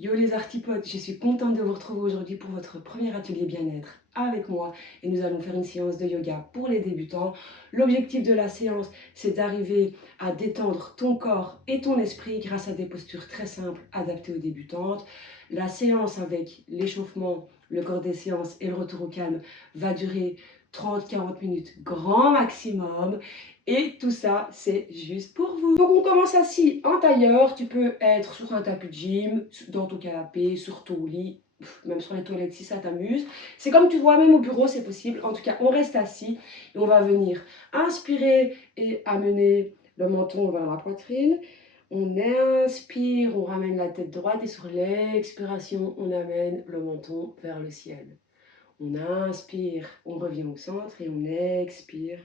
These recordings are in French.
Yo les artipodes, je suis contente de vous retrouver aujourd'hui pour votre premier atelier bien-être avec moi et nous allons faire une séance de yoga pour les débutants. L'objectif de la séance, c'est d'arriver à détendre ton corps et ton esprit grâce à des postures très simples adaptées aux débutantes. La séance avec l'échauffement, le corps des séances et le retour au calme va durer 30-40 minutes grand maximum. Et tout ça, c'est juste pour vous. Donc on commence assis en tailleur. Tu peux être sur un tapis de gym, dans ton canapé, sur ton lit, même sur les toilettes si ça t'amuse. C'est comme tu vois, même au bureau, c'est possible. En tout cas, on reste assis et on va venir inspirer et amener le menton vers la poitrine. On inspire, on ramène la tête droite et sur l'expiration, on amène le menton vers le ciel. On inspire, on revient au centre et on expire.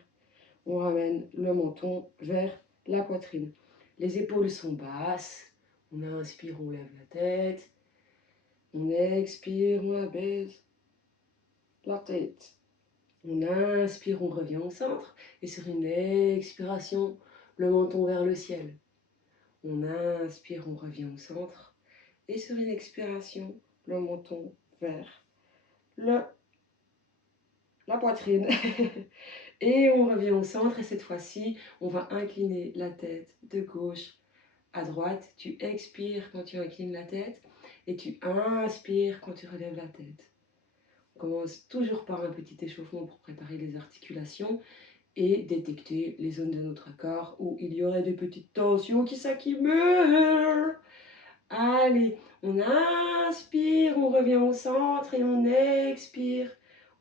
On ramène le menton vers la poitrine. Les épaules sont basses. On inspire, on lève la tête. On expire, on abaisse la tête. On inspire, on revient au centre. Et sur une expiration, le menton vers le ciel. On inspire, on revient au centre. Et sur une expiration, le menton vers la poitrine. Et on revient au centre et cette fois-ci, on va incliner la tête de gauche à droite. Tu expires quand tu inclines la tête et tu inspires quand tu relèves la tête. On commence toujours par un petit échauffement pour préparer les articulations et détecter les zones de notre corps où il y aurait des petites tensions qui s'accumulent. Allez, on inspire, on revient au centre et on expire.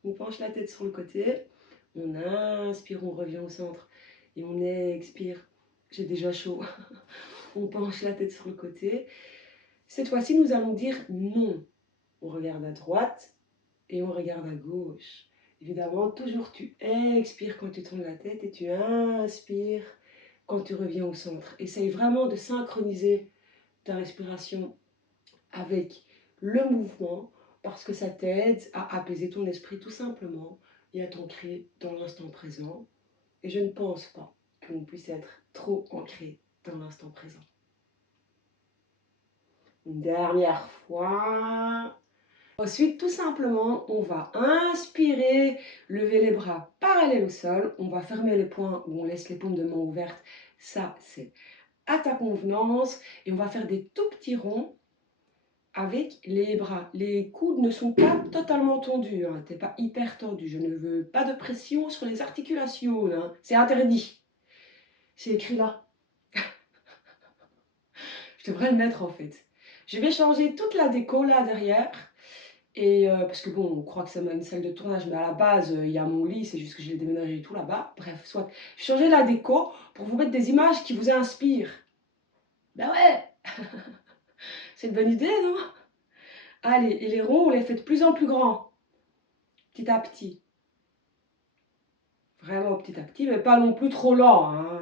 On penche la tête sur le côté. On inspire, on revient au centre et on expire. J'ai déjà chaud. On penche la tête sur le côté. Cette fois-ci, nous allons dire non. On regarde à droite et on regarde à gauche. Évidemment, toujours tu expires quand tu tournes la tête et tu inspires quand tu reviens au centre. Essaye vraiment de synchroniser ta respiration avec le mouvement parce que ça t'aide à apaiser ton esprit tout simplement et à t'ancrer dans l'instant présent. Et je ne pense pas qu'on puisse être trop ancré dans l'instant présent. Une dernière fois. Ensuite, tout simplement, on va inspirer, lever les bras parallèles au sol. On va fermer les poings ou on laisse les paumes de main ouvertes. Ça, c'est à ta convenance. Et on va faire des tout petits ronds avec les bras. Les coudes ne sont pas totalement tendus. Hein. Tu n'es pas hyper tendu. Je ne veux pas de pression sur les articulations. Hein. C'est interdit. C'est écrit là. Je devrais le mettre en fait. Je vais changer toute la déco là derrière. Et parce que bon, on croit que c'est une salle de tournage, mais à la base, il y a mon lit, c'est juste que je l'ai déménagé et tout là-bas. Bref, soit. Je vais changer la déco pour vous mettre des images qui vous inspirent. Ben ouais. C'est une bonne idée, non? Allez, et les ronds, on les fait de plus en plus grands. Petit à petit. Vraiment petit à petit, mais pas non plus trop lent. Hein.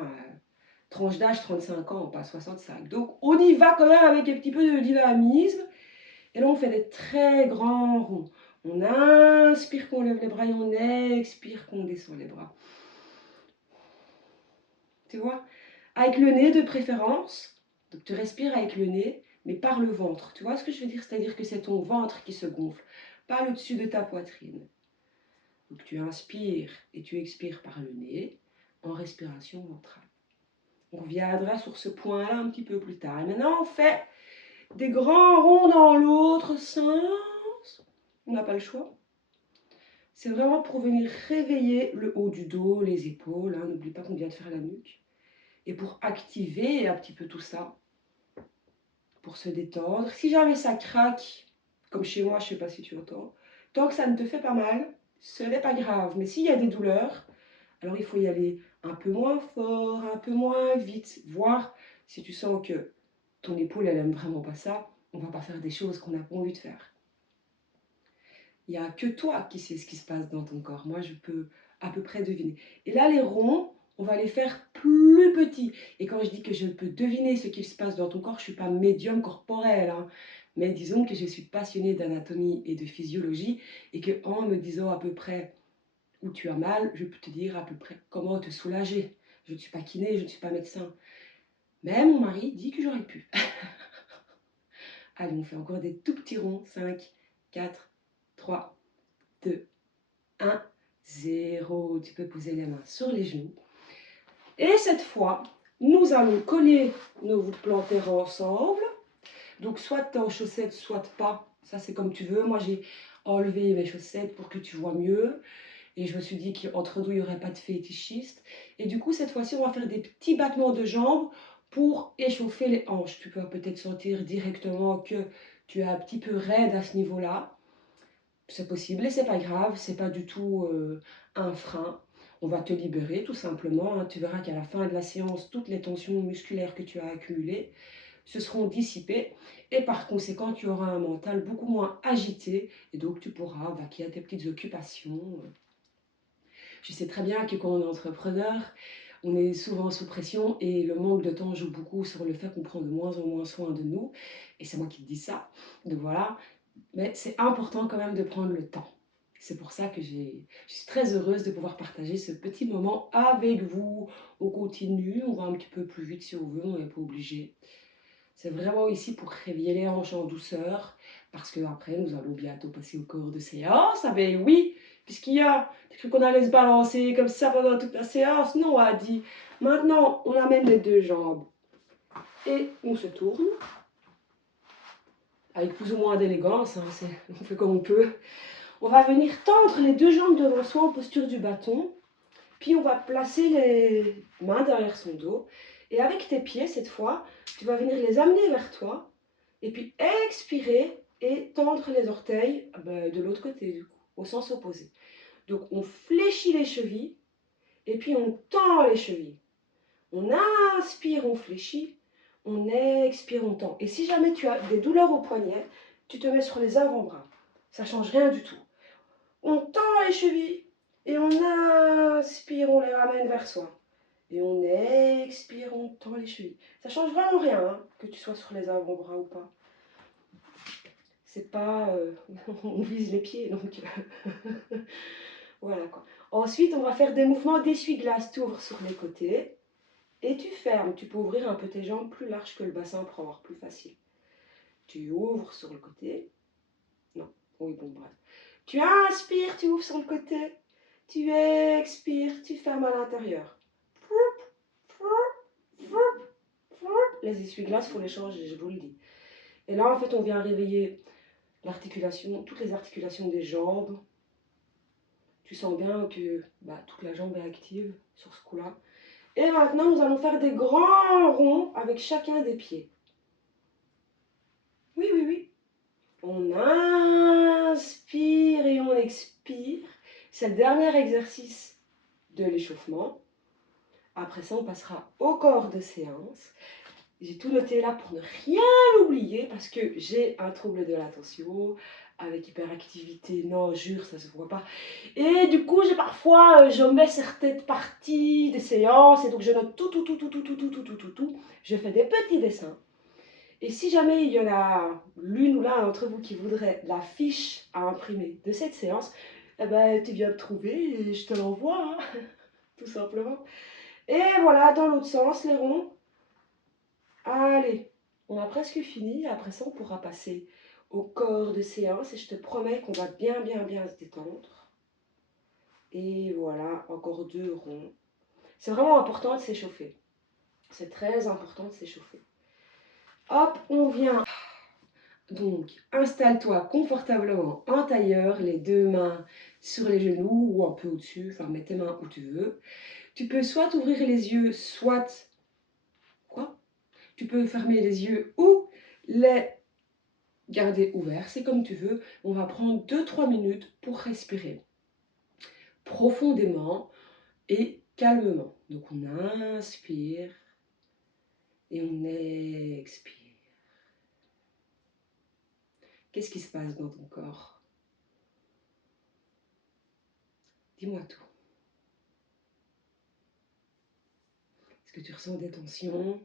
Tranche d'âge 35 ans, pas 65. Donc on y va quand même avec un petit peu de dynamisme. Et là on fait des très grands ronds. On inspire qu'on lève les bras et on expire qu'on descend les bras. Tu vois? Avec le nez de préférence. Donc tu respires avec le nez, mais par le ventre. Tu vois ce que je veux dire? C'est-à-dire que c'est ton ventre qui se gonfle, pas le dessus de ta poitrine. Donc tu inspires et tu expires par le nez en respiration ventrale. On reviendra sur ce point-là un petit peu plus tard. Et maintenant, on fait des grands ronds dans l'autre sens. On n'a pas le choix. C'est vraiment pour venir réveiller le haut du dos, les épaules. Hein. N'oublie pas qu'on vient de faire la nuque. Et pour activer un petit peu tout ça, pour se détendre. Si jamais ça craque, comme chez moi, je ne sais pas si tu entends, tant que ça ne te fait pas mal, ce n'est pas grave. Mais s'il y a des douleurs, alors il faut y aller un peu moins fort, un peu moins vite, voire si tu sens que ton épaule, elle aime vraiment pas ça, on va pas faire des choses qu'on n'a pas envie de faire. Il n'y a que toi qui sais ce qui se passe dans ton corps. Moi, je peux à peu près deviner. Et là, les ronds, on va les faire plus petits. Et quand je dis que je peux deviner ce qui se passe dans ton corps, je ne suis pas médium corporel. Hein. Mais disons que je suis passionnée d'anatomie et de physiologie et qu'en me disant à peu près où tu as mal, je peux te dire à peu près comment te soulager. Je ne suis pas kiné, je ne suis pas médecin. Mais mon mari dit que j'aurais pu. Allez, on fait encore des tout petits ronds. 5, 4, 3, 2, 1, 0. Tu peux poser les mains sur les genoux. Et cette fois, nous allons coller nos voûtes plantaires ensemble. Donc, soit tu es en chaussettes, soit pas. Ça, c'est comme tu veux. Moi, j'ai enlevé mes chaussettes pour que tu vois mieux. Et je me suis dit qu'entre nous, il n'y aurait pas de fétichiste. Et du coup, cette fois-ci, on va faire des petits battements de jambes pour échauffer les hanches. Tu peux peut-être sentir directement que tu es un petit peu raide à ce niveau-là. C'est possible et c'est pas grave, c'est pas du tout un frein. On va te libérer tout simplement. Hein. Tu verras qu'à la fin de la séance, toutes les tensions musculaires que tu as accumulées se seront dissipées et par conséquent, tu auras un mental beaucoup moins agité et donc tu pourras vaquer à tes petites occupations. Je sais très bien que quand on est entrepreneur, on est souvent sous pression et le manque de temps joue beaucoup sur le fait qu'on prend de moins en moins soin de nous. Et c'est moi qui te dis ça. Donc voilà, mais c'est important quand même de prendre le temps. C'est pour ça que je suis très heureuse de pouvoir partager ce petit moment avec vous. On continue, on va un petit peu plus vite si on veut, on n'est pas obligé. C'est vraiment ici pour réveiller les hanches en douceur, parce que après nous allons bientôt passer au corps de séance. Ah ben oui, puisqu'il y a, t'as cru qu'on allait se balancer comme ça pendant toute la séance? Non, a dit. Maintenant, on amène les deux jambes et on se tourne. Avec plus ou moins d'élégance, hein, on fait comme on peut. On va venir tendre les deux jambes devant soi en posture du bâton. Puis on va placer les mains derrière son dos. Et avec tes pieds, cette fois, tu vas venir les amener vers toi. Et puis expirer et tendre les orteils de l'autre côté, du coup, au sens opposé. Donc on fléchit les chevilles et puis on tend les chevilles. On inspire, on fléchit. On expire, on tend. Et si jamais tu as des douleurs au poignet, tu te mets sur les avant-bras. Ça ne change rien du tout. On tend les chevilles et on inspire, on les ramène vers soi. Et on expire, on tend les chevilles. Ça ne change vraiment rien, hein, que tu sois sur les avant-bras ou pas. C'est pas... on vise les pieds, donc... voilà, quoi. Ensuite, on va faire des mouvements d'essuie-glace. Tu ouvres sur les côtés et tu fermes. Tu peux ouvrir un peu tes jambes plus larges que le bassin pour avoir plus facile. Tu ouvres sur le côté. Non, oui, bon, bref. Tu inspires, tu ouvres sur le côté. Tu expires, tu fermes à l'intérieur. Les essuie-glaces, il faut les changer, je vous le dis. Et là, en fait, on vient réveiller l'articulation, toutes les articulations des jambes. Tu sens bien que toute la jambe est active sur ce coup-là. Et maintenant, nous allons faire des grands ronds avec chacun des pieds. Oui, oui, oui. On inspire et on expire. C'est le dernier exercice de l'échauffement. Après ça, on passera au corps de séance. J'ai tout noté là pour ne rien oublier parce que j'ai un trouble de l'attention avec hyperactivité. Non, jure, ça se voit pas. Et du coup, j'ai parfois, je mets certaines parties des séances et donc je note tout. Je fais des petits dessins. Et si jamais il y en a l'une ou l'un d'entre vous qui voudrait la fiche à imprimer de cette séance, eh ben, tu viens me trouver et je te l'envoie, hein, tout simplement. Et voilà, dans l'autre sens, les ronds. Allez, on a presque fini. Après ça, on pourra passer au corps de séance et je te promets qu'on va bien se détendre. Et voilà, encore 2 ronds. C'est vraiment important de s'échauffer. C'est très important de s'échauffer. Hop, on vient. Donc, installe-toi confortablement en tailleur, les deux mains sur les genoux ou un peu au-dessus, enfin mets tes mains où tu veux. Tu peux soit ouvrir les yeux, soit... Quoi? Tu peux fermer les yeux ou les garder ouverts, c'est comme tu veux. On va prendre 2-3 minutes pour respirer profondément et calmement. Donc on inspire et on expire. Qu'est-ce qui se passe dans ton corps? Dis-moi tout. Est-ce que tu ressens des tensions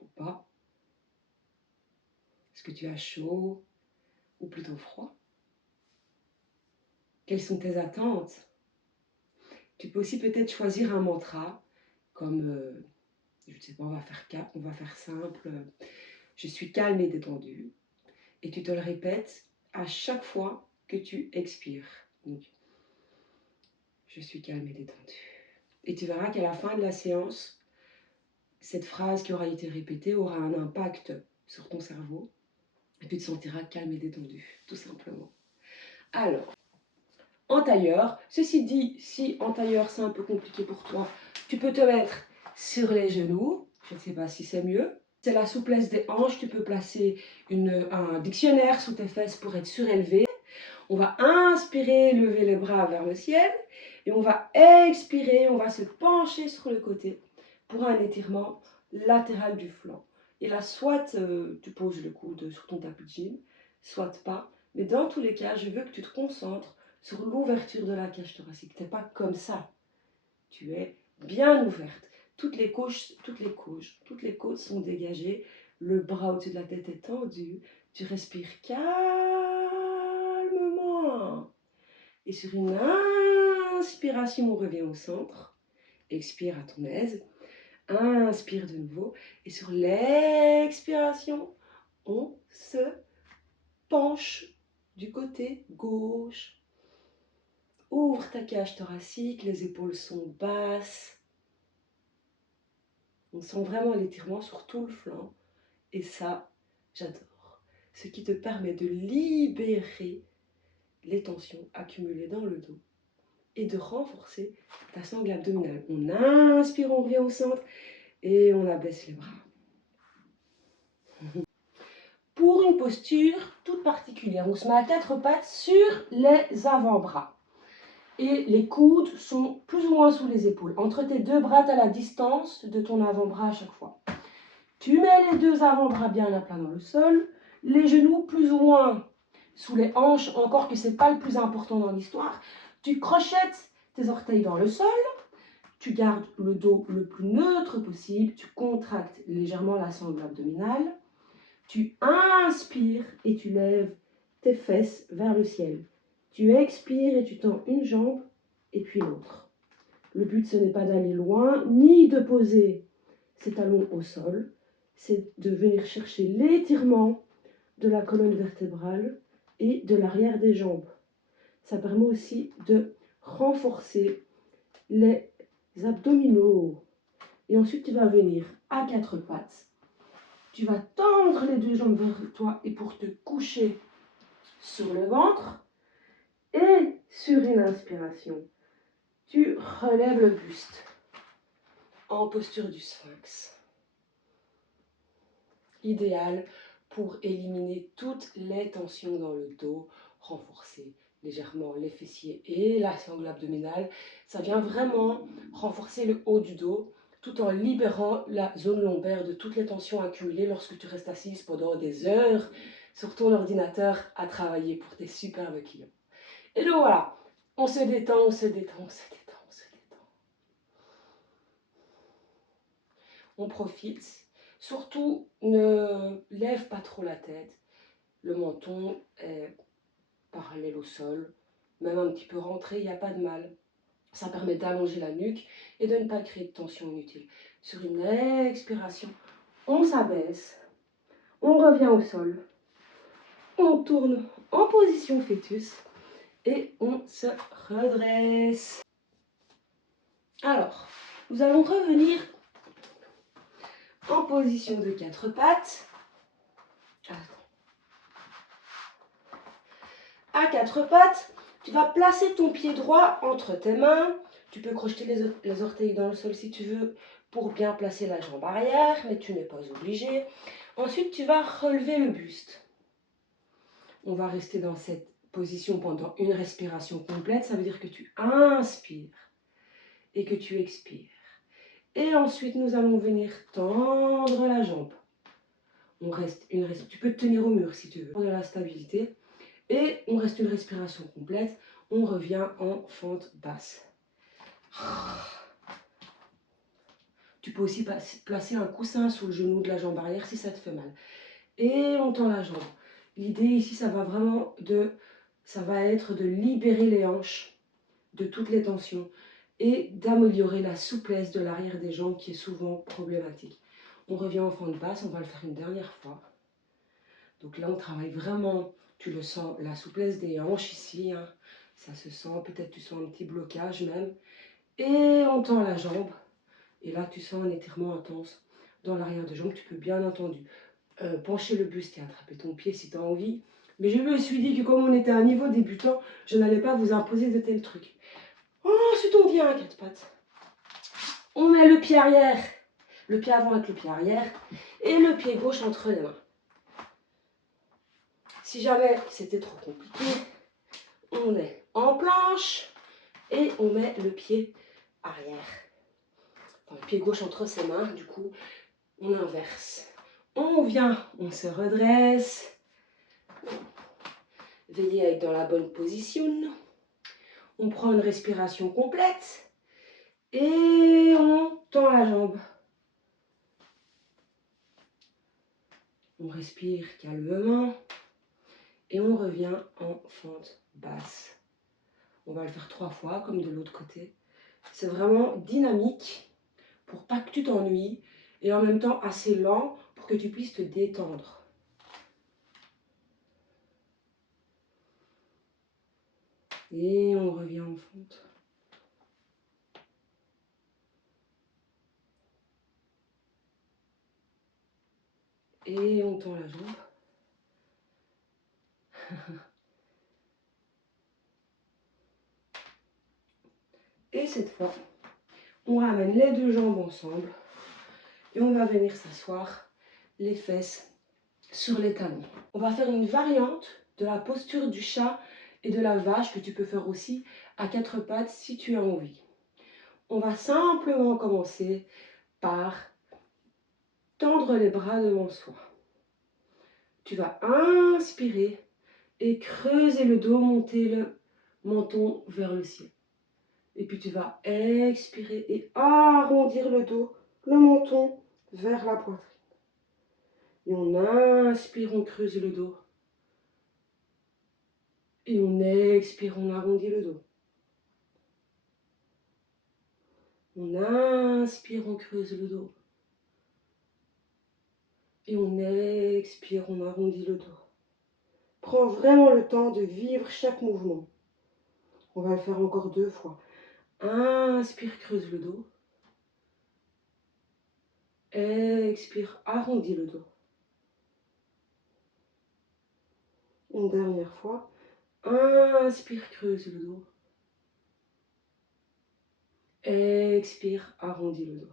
ou pas? Est-ce que tu as chaud ou plutôt froid? Quelles sont tes attentes? Tu peux aussi peut-être choisir un mantra comme, je ne sais pas, on va faire simple. Je suis calme et détendue. Et tu te le répètes à chaque fois que tu expires. Donc, je suis calme et détendue. Et tu verras qu'à la fin de la séance, cette phrase qui aura été répétée aura un impact sur ton cerveau. Et tu te sentiras calme et détendu, tout simplement. Alors, en tailleur, ceci dit, si en tailleur c'est un peu compliqué pour toi, tu peux te mettre sur les genoux. Je ne sais pas si c'est mieux. C'est la souplesse des hanches. Tu peux placer un dictionnaire sous tes fesses pour être surélevé. On va inspirer, lever les bras vers le ciel. Et on va expirer, on va se pencher sur le côté pour un étirement latéral du flanc. Et là, soit tu poses le coude sur ton tapis de gym, soit pas. Mais dans tous les cas, je veux que tu te concentres sur l'ouverture de la cage thoracique. Tu n'es pas comme ça. Tu es bien ouverte. Toutes les côtes sont dégagées. Le bras au-dessus de la tête est tendu. Tu respires calmement. Et sur une inspiration, on revient au centre. Expire à ton aise. Inspire de nouveau. Et sur l'expiration, on se penche du côté gauche. Ouvre ta cage thoracique, les épaules sont basses. On sent vraiment l'étirement sur tout le flanc. Et ça, j'adore. Ce qui te permet de libérer les tensions accumulées dans le dos et de renforcer ta sangle abdominale. On inspire, on revient au centre et on abaisse les bras. Pour une posture toute particulière, on se met à quatre pattes sur les avant-bras. Et les coudes sont plus ou moins sous les épaules. Entre tes deux bras, tu as la distance de ton avant-bras à chaque fois. Tu mets les deux avant-bras bien à plat dans le sol. Les genoux plus ou moins sous les hanches, encore que ce n'est pas le plus important dans l'histoire. Tu crochettes tes orteils dans le sol. Tu gardes le dos le plus neutre possible. Tu contractes légèrement la sangle abdominale. Tu inspires et tu lèves tes fesses vers le ciel. Tu expires et tu tends une jambe et puis l'autre. Le but, ce n'est pas d'aller loin, ni de poser ses talons au sol. C'est de venir chercher l'étirement de la colonne vertébrale et de l'arrière des jambes. Ça permet aussi de renforcer les abdominaux. Et ensuite, tu vas venir à quatre pattes. Tu vas tendre les deux jambes vers toi et pour te coucher sur le ventre. Et sur une inspiration, tu relèves le buste en posture du sphinx. Idéal pour éliminer toutes les tensions dans le dos, renforcer légèrement les fessiers et la sangle abdominale. Ça vient vraiment renforcer le haut du dos tout en libérant la zone lombaire de toutes les tensions accumulées lorsque tu restes assise pendant des heures sur ton ordinateur à travailler pour tes superbes clients. Et donc voilà, on se détend, on se détend, on se détend, on se détend. On profite. Surtout, ne lève pas trop la tête. Le menton est parallèle au sol, même un petit peu rentré, il n'y a pas de mal. Ça permet d'allonger la nuque et de ne pas créer de tension inutile. Sur une expiration, on s'abaisse, on revient au sol, on tourne en position fœtus et on se redresse. Alors, nous allons revenir en position de quatre pattes. À quatre pattes, tu vas placer ton pied droit entre tes mains. Tu peux crocheter les orteils dans le sol si tu veux pour bien placer la jambe arrière, mais tu n'es pas obligé. Ensuite, tu vas relever le buste. On va rester dans cette position pendant une respiration complète. Ça veut dire que tu inspires et que tu expires. Et ensuite, nous allons venir tendre la jambe. Tu peux te tenir au mur si tu veux, pour de la stabilité. Et on reste une respiration complète. On revient en fente basse. Tu peux aussi placer un coussin sous le genou de la jambe arrière si ça te fait mal. Et on tend la jambe. L'idée ici, ça va être de libérer les hanches de toutes les tensions et d'améliorer la souplesse de l'arrière des jambes qui est souvent problématique. On revient en fente basse, on va le faire une dernière fois. Donc là, on travaille vraiment, tu le sens, la souplesse des hanches ici. Hein. Ça se sent, peut-être tu sens un petit blocage même. Et on tend la jambe. Et là, tu sens un étirement intense dans l'arrière de jambe. Tu peux bien entendu pencher le buste et attraper ton pied si tu as envie. Mais je me suis dit que comme on était à un niveau débutant, je n'allais pas vous imposer de tels trucs. Ensuite, on vient à quatre pattes. On met le pied arrière, le pied avant avec le pied arrière et le pied gauche entre les mains. Si jamais c'était trop compliqué, on est en planche et on met le pied arrière. Enfin, le pied gauche entre ses mains, du coup, on inverse. On vient, on se redresse. Veillez à être dans la bonne position. On prend une respiration complète et on tend la jambe. On respire calmement et on revient en fente basse. On va le faire 3 fois comme de l'autre côté. C'est vraiment dynamique pour pas que tu t'ennuies et en même temps assez lent pour que tu puisses te détendre. Et on revient en fente. Et on tend la jambe. Et cette fois, on ramène les deux jambes ensemble et on va venir s'asseoir les fesses sur les talons. On va faire une variante de la posture du chat et de la vache que tu peux faire aussi à 4 pattes si tu as envie. On va simplement commencer par tendre les bras devant soi. Tu vas inspirer et creuser le dos, monter le menton vers le ciel. Et puis tu vas expirer et arrondir le dos, le menton vers la poitrine. Et on inspire, on creuse le dos. Et on expire, on arrondit le dos. On inspire, on creuse le dos. Et on expire, on arrondit le dos. Prends vraiment le temps de vivre chaque mouvement. On va le faire encore 2 fois. Inspire, creuse le dos. Expire, arrondis le dos. Une dernière fois. Inspire, creuse le dos. Expire, arrondis le dos.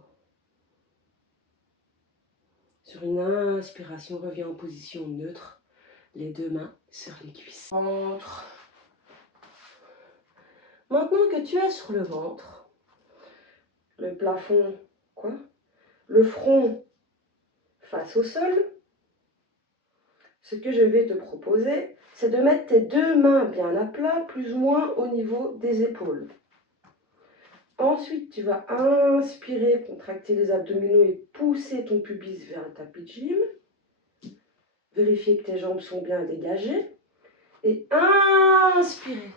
Sur une inspiration, reviens en position neutre. Les 2 mains sur les cuisses. Ventre. Maintenant que tu es sur le ventre, le plafond, le front face au sol, ce que je vais te proposer, c'est de mettre tes 2 mains bien à plat, plus ou moins au niveau des épaules. Ensuite, tu vas inspirer, contracter les abdominaux et pousser ton pubis vers le tapis de gym. Vérifier que tes jambes sont bien dégagées. Et inspirer,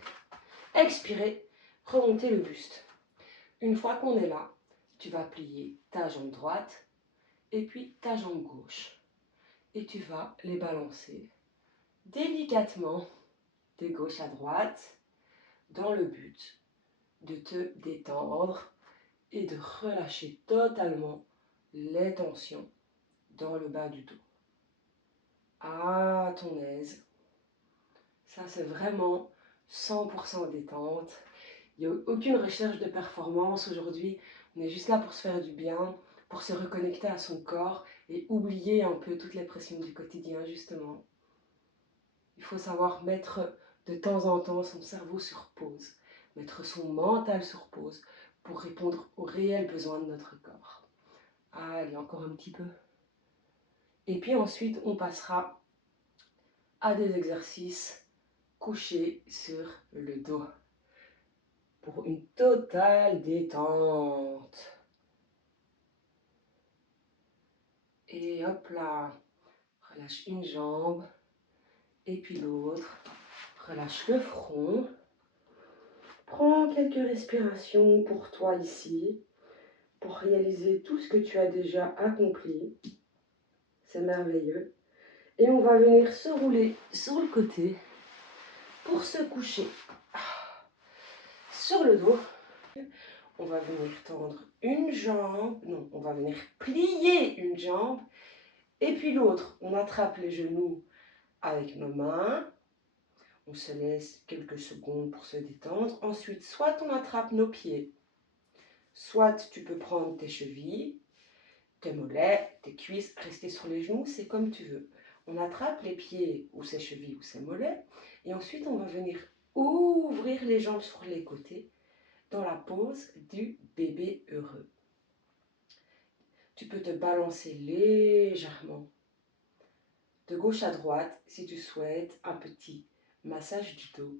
expirer, remonter le buste. Une fois qu'on est là, tu vas plier ta jambe droite et puis ta jambe gauche. Et tu vas les balancer délicatement de gauche à droite dans le but de te détendre et de relâcher totalement les tensions dans le bas du dos. À ton aise. Ça, c'est vraiment 100% détente. Il n'y a aucune recherche de performance aujourd'hui. On est juste là pour se faire du bien, pour se reconnecter à son corps et oublier un peu toutes les pressions du quotidien, justement. Il faut savoir mettre de temps en temps son cerveau sur pause, mettre son mental sur pause pour répondre aux réels besoins de notre corps. Allez, encore un petit peu. Et puis ensuite, on passera à des exercices couchés sur le dos pour une totale détente. Et hop là, relâche une jambe et puis l'autre. Relâche le front. Prends quelques respirations pour toi ici. pour réaliser tout ce que tu as déjà accompli. C'est merveilleux. Et on va venir se rouler sur le côté pour se coucher sur le dos. On va venir tendre une jambe, non, on va venir plier une jambe, et puis l'autre, on attrape les genoux avec nos mains, on se laisse quelques secondes pour se détendre. Ensuite, soit on attrape nos pieds, soit tu peux prendre tes chevilles, tes mollets, tes cuisses, rester sur les genoux, c'est comme tu veux. On attrape les pieds ou ses chevilles ou ses mollets, et ensuite on va venir ouvrir les jambes sur les côtés dans la pose du bébé heureux. Tu peux te balancer légèrement de gauche à droite si tu souhaites un petit massage du dos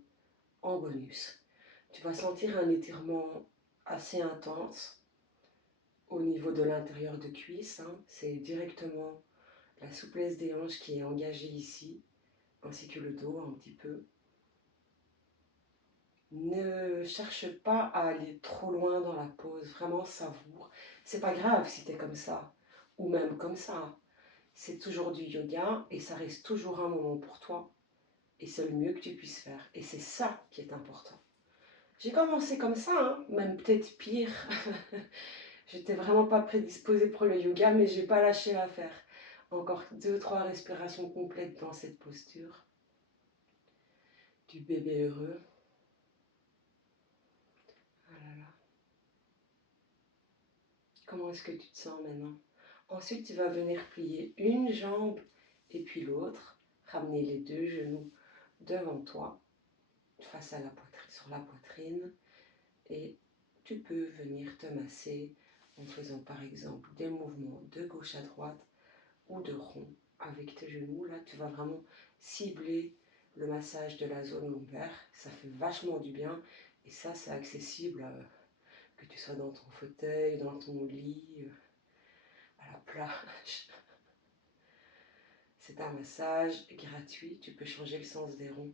en bonus. Tu vas sentir un étirement assez intense au niveau de l'intérieur de cuisse. C'est directement la souplesse des hanches qui est engagée ici, ainsi que le dos un petit peu. Ne cherche pas à aller trop loin dans la pose, vraiment savoure. C'est pas grave si tu es comme ça, ou même comme ça. C'est toujours du yoga et ça reste toujours un moment pour toi. Et c'est le mieux que tu puisses faire. Et c'est ça qui est important. J'ai commencé comme ça, même peut-être pire. J'étais vraiment pas prédisposée pour le yoga, mais j'ai pas lâché l'affaire. Encore 2-3 respirations complètes dans cette posture. Du bébé heureux. Ah là là. Comment est-ce que tu te sens maintenant? Ensuite, tu vas venir plier une jambe et puis l'autre. Ramener les deux genoux devant toi, face à la poitrine, sur la poitrine. Et tu peux venir te masser en faisant par exemple des mouvements de gauche à droite ou de rond avec tes genoux. Là, tu vas vraiment cibler le massage de la zone lombaire. Ça fait vachement du bien et ça, c'est accessible que tu sois dans ton fauteuil, dans ton lit, à la plage. C'est un massage gratuit, tu peux changer le sens des ronds.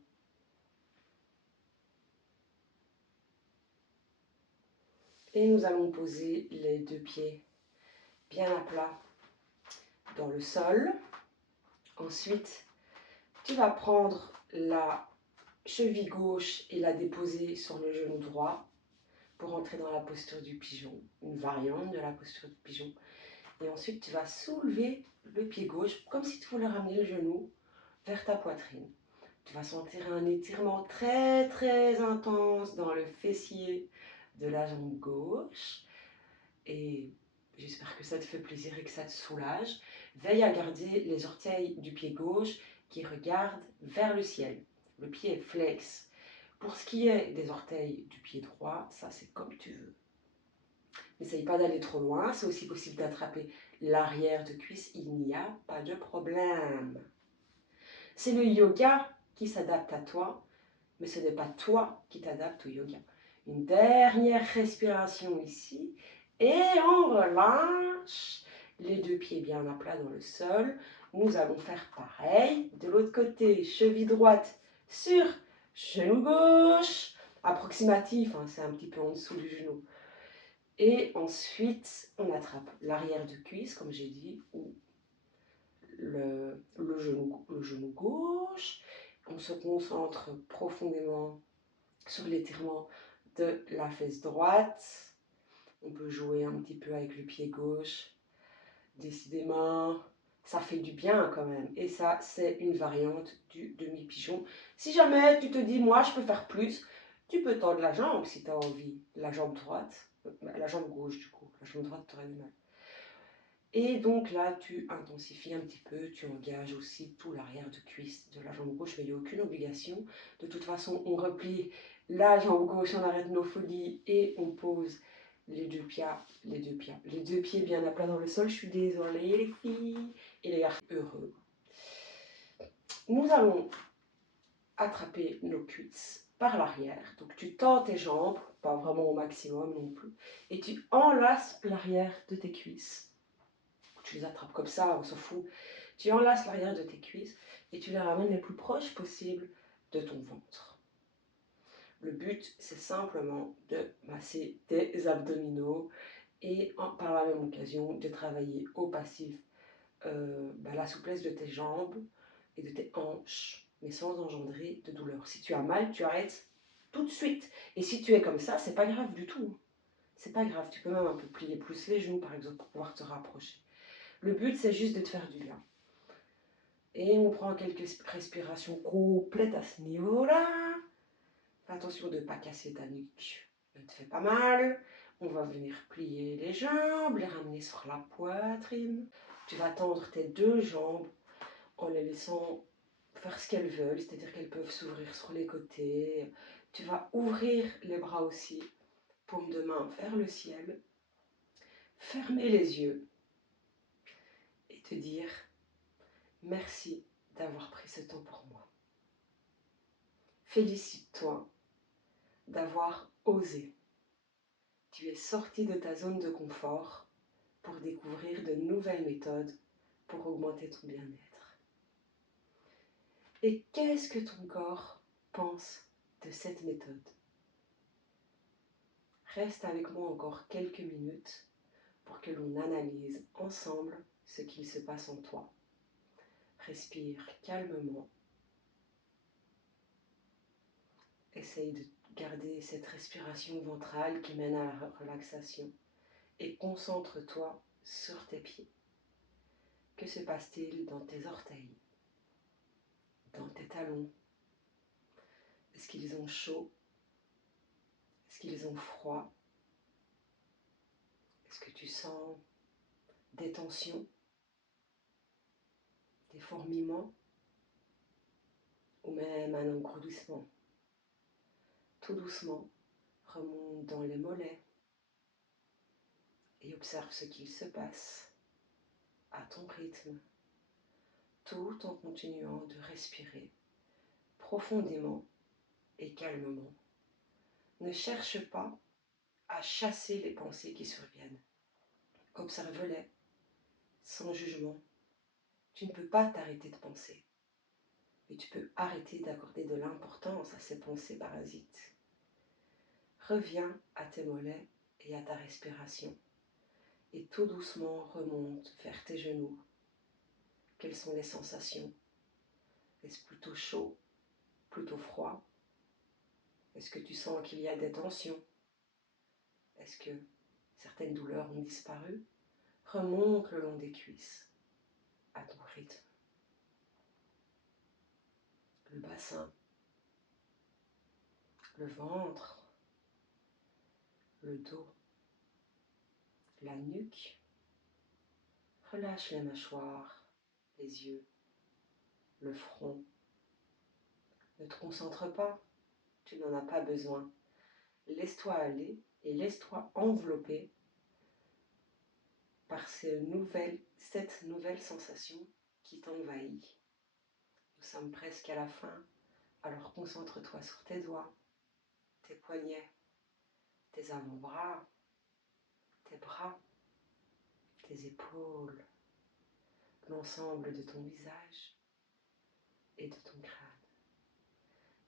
Et nous allons poser les deux pieds bien à plat dans le sol. Ensuite, tu vas prendre la cheville gauche et la déposer sur le genou droit pour entrer dans la posture du pigeon, une variante de la posture du pigeon. Et ensuite, tu vas soulever le pied gauche comme si tu voulais ramener le genou vers ta poitrine. Tu vas sentir un étirement très très intense dans le fessier de la jambe gauche. Et j'espère que ça te fait plaisir et que ça te soulage. Veille à garder les orteils du pied gauche qui regardent vers le ciel. Le pied est flex. Pour ce qui est des orteils du pied droit, ça c'est comme tu veux. N'essaye pas d'aller trop loin, c'est aussi possible d'attraper l'arrière de cuisse, il n'y a pas de problème. C'est le yoga qui s'adapte à toi, mais ce n'est pas toi qui t'adapte au yoga. Une dernière respiration ici, et on relâche les deux pieds bien à plat dans le sol. Nous allons faire pareil. De l'autre côté, cheville droite sur genou gauche, approximatif, c'est un petit peu en dessous du genou. Et ensuite, on attrape l'arrière de cuisse, comme j'ai dit, ou le genou gauche. On se concentre profondément sur l'étirement de la fesse droite. On peut jouer un petit peu avec le pied gauche. Décidément, ça fait du bien quand même. Et ça, c'est une variante du demi-pigeon. Si jamais tu te dis, moi, je peux faire plus, tu peux tendre la jambe si tu as envie. La jambe droite, la jambe gauche du coup. La jambe droite, tu aurais du mal. Et donc là, tu intensifies un petit peu, tu engages aussi tout l'arrière de cuisse de la jambe gauche, mais il n'y a aucune obligation. De toute façon, on replie la jambe gauche, on arrête nos folies et on pose les deux pieds bien à plat dans le sol. Je suis désolée les filles et les garçons heureux. Nous allons attraper nos cuisses par l'arrière. Donc tu tends tes jambes, pas vraiment au maximum non plus, et tu enlaces l'arrière de tes cuisses. Tu les attrapes comme ça, on s'en fout. Tu enlaces l'arrière de tes cuisses et tu les ramènes le plus proche possible de ton ventre. Le but, c'est simplement de masser tes abdominaux et par la même occasion de travailler au passif la souplesse de tes jambes et de tes hanches, mais sans engendrer de douleur. Si tu as mal, tu arrêtes tout de suite. Et si tu es comme ça, c'est pas grave du tout. C'est pas grave, tu peux même un peu plier plus les genoux par exemple pour pouvoir te rapprocher. Le but c'est juste de te faire du bien. Et on prend quelques respirations complètes à ce niveau-là. Fais attention de ne pas casser ta nuque. Ne te fais pas mal. On va venir plier les jambes, les ramener sur la poitrine. Tu vas tendre tes deux jambes en les laissant faire ce qu'elles veulent, c'est-à-dire qu'elles peuvent s'ouvrir sur les côtés. Tu vas ouvrir les bras aussi, paume de main vers le ciel. Fermer les yeux et te dire merci d'avoir pris ce temps pour moi. Félicite-toi d'avoir osé. Tu es sorti de ta zone de confort pour découvrir de nouvelles méthodes pour augmenter ton bien-être. Et qu'est-ce que ton corps pense de cette méthode? Reste avec moi encore quelques minutes pour que l'on analyse ensemble ce qu'il se passe en toi. Respire calmement. Essaye de garder cette respiration ventrale qui mène à la relaxation et concentre-toi sur tes pieds. Que se passe-t-il dans tes orteils, dans tes talons? Est-ce qu'ils ont chaud? Est-ce qu'ils ont froid? Est-ce que tu sens des tensions, des fourmillements ou même un engourdissement? Tout doucement, remonte dans les mollets et observe ce qu'il se passe à ton rythme, tout en continuant de respirer profondément et calmement. Ne cherche pas à chasser les pensées qui surviennent. Observe-les sans jugement. Tu ne peux pas t'arrêter de penser, mais tu peux arrêter d'accorder de l'importance à ces pensées parasites. Reviens à tes mollets et à ta respiration et tout doucement remonte vers tes genoux. Quelles sont les sensations? Est-ce plutôt chaud, plutôt froid? Est-ce que tu sens qu'il y a des tensions? Est-ce que certaines douleurs ont disparu? Remonte le long des cuisses, à ton rythme. Le bassin, le ventre, le dos, la nuque. Relâche les mâchoires, les yeux, le front. Ne te concentre pas, tu n'en as pas besoin. Laisse-toi aller et laisse-toi envelopper par cette nouvelle sensation qui t'envahit. Nous sommes presque à la fin, alors concentre-toi sur tes doigts, tes poignets, tes avant-bras, tes bras, tes épaules, l'ensemble de ton visage et de ton crâne.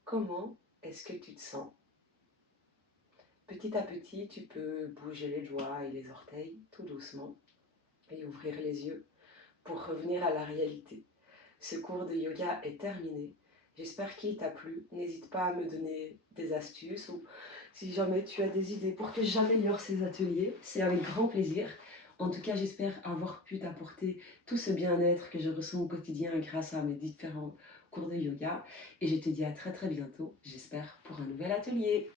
Comment est-ce que tu te sens? Petit à petit, tu peux bouger les doigts et les orteils tout doucement et ouvrir les yeux pour revenir à la réalité. Ce cours de yoga est terminé. J'espère qu'il t'a plu. N'hésite pas à me donner des astuces ou si jamais tu as des idées pour que j'améliore ces ateliers, c'est avec grand plaisir. En tout cas, j'espère avoir pu t'apporter tout ce bien-être que je ressens au quotidien grâce à mes différents cours de yoga. Et je te dis à très bientôt, j'espère, pour un nouvel atelier.